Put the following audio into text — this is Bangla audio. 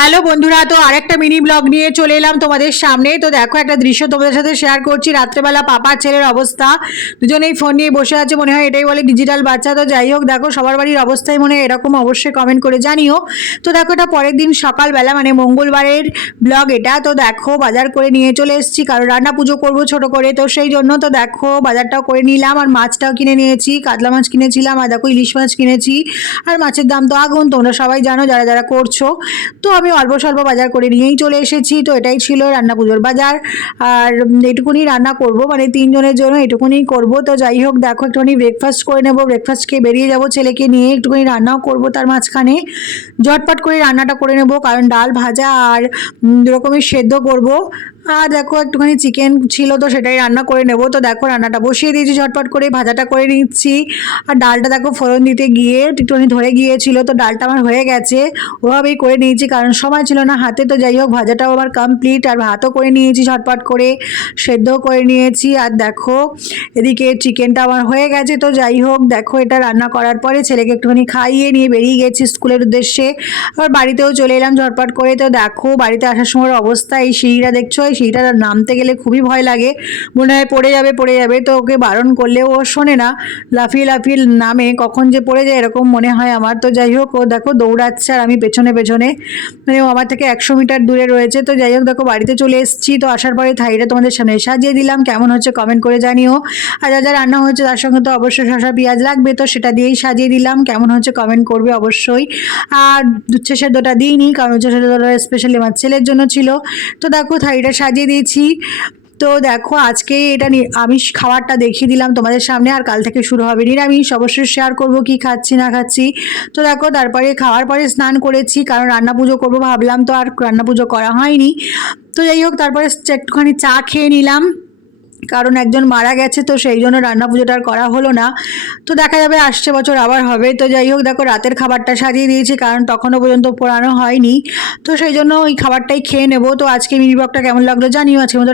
হ্যালো বন্ধুরা, তো আরেকটা মিনি ব্লগ নিয়ে চলে এলাম তোমাদের সামনে। তো দেখো, একটা দৃশ্য তোমাদের সাথে শেয়ার করছি। রাত্রেবেলা পাপার ছেলের অবস্থা। দুজনেই ফোন নিয়ে বসে আছে, মনে হয় এটাই বলে ডিজিটাল বাচ্চা। তো যাই হোক, দেখো, সবার বাড়ির অবস্থায় মনে হয় এরকম, অবশ্যই কমেন্ট করে জানিও। তো দেখো, এটা পরের দিন সকালবেলা মানে মঙ্গলবারের ব্লগ এটা। তো দেখো, বাজার করে নিয়ে চলে এসেছি। কারণ রান্না পুজো করব ছোট করে, তো সেই জন্য তো দেখো, বাজারটাও করে নিলাম। আর মাছটাও কিনে নিয়েছি, কাতলা মাছ কিনেছিলাম, আর দেখো, ইলিশ মাছ কিনেছি। আর মাছের দাম তো আগুন, তোমরা সবাই জানো, যারা যারা করছ। তো আমি অল্প স্বল্প বাজার করে নিয়েই চলে এসেছি। তো এটাই ছিল রান্না পুজোর বাজার। আর এটুকুনি রান্না করব মানে তিনজনের জন্য এটুকুনি করব। তো যাই হোক, দেখো, একটুখানি ব্রেকফাস্ট করে নেব। ব্রেকফাস্ট খেয়ে বেরিয়ে যাব, ছেলেকে নিয়ে একটুখানি রান্নাও করব তার মাঝখানে। ঝটপট করে রান্নাটা করে নেব, কারণ ডাল ভাজা আর দুরকমের রকমের সেদ্ধ করব। আর দেখো একটুখানি চিকেন ছিল তো সেটাই রান্না করে নেব। তো দেখো রান্নাটা বসিয়ে দিয়েছি ঝটপট করে, ভাজাটা করে নিচ্ছি। আর ডালটা দেখো ফোড়ন দিতে গিয়ে একটুখানি ধরে গিয়েছিল, তো ডালটা আমার হয়ে গেছে। ওভাবেই করে নিয়েছি, কারণ সময় ছিল না হাতে। তো যাই হোক, ভাজাটাও আমার কমপ্লিট আর ভাতও করে নিয়েছি ঝটপট করে, সেদ্ধও করে নিয়েছি। আর দেখো এদিকে চিকেনটা আমার হয়ে গেছে, তো যাই হোক, দেখো এটা রান্না করার পরে ছেলেকে একটুখানি খাইয়ে নিয়ে বেরিয়ে গেছি স্কুলের উদ্দেশ্যে। আবার বাড়িতেও চলে এলাম ঝটপট করে, তো দেখো বাড়িতে আসার সময় অবস্থা, এই সিঁড়িটা দেখছ? এই সিঁড়িটা নামতে গেলে খুবই ভয় লাগে। মনে হয় পড়ে যাবে পড়ে যাবে, তো ওকে বারণ করলেও ও শোনে না। লাফিয়ে লাফিয়ে নামে, কখন যে পড়ে যায় এরকম মনে হয় আমার। তো যাই হোক, ও দেখো দৌড়াচ্ছে আর আমি পেছনে পেছনে। মানে আমার থেকে একশো মিটার দূরে রয়েছে, তো যাই হোক, দেখো বাড়িতে চলে এসেছি। তো আসার পরে থাইটা তোমাদের সামনে সাজিয়ে দিলাম। কেমন হচ্ছে কমেন্ট করে জানিও। আর যা যা রান্না হয়েছে, তার সঙ্গে তো অবশ্যই শসা পেঁয়াজ লাগবে, তো সেটা দিয়েই সাজিয়ে দিলাম। কেমন হচ্ছে কমেন্ট করবে অবশ্যই। আর উচ্ছে সেদ্ধটা দিইনি, কারণ উচ্ছে সেদ্ধটা স্পেশালি আমার ছেলের জন্য ছিল। তো দেখো থাইটা সাজিয়ে দিয়েছি। তো দেখো, আজকে এটা আমিষ খাবারটা দেখিয়ে দিলাম তোমাদের সামনে, আর কাল থেকে শুরু হবে নিরামিষ। অবশ্যই শেয়ার করব কি খাচ্ছি, না খাচ্ছি। তো দেখো, তারপরে খাওয়ার পরে স্নান করেছি, কারণ রান্না পুজো করব ভাবলাম তো আর রান্না পুজো করা হয়নি। তো যাই হোক, তারপরে একটুখানি চা খেয়ে নিলাম। কারণ একজন মারা গেছে, তো সেই জন্য রান্না পুজোটা আর করা হলো না। তো দেখা যাবে আসছে বছর আবার হবে। তো যাই হোক, দেখো রাতের খাবারটা সাজিয়ে দিয়েছি, কারণ তখনও পর্যন্ত পোড়ানো হয়নি। তো সেই জন্য ওই খাবারটাই খেয়ে নেব। তো আজকে মিনি ব্লগটা কেমন লাগল জানিও। আজকে মতো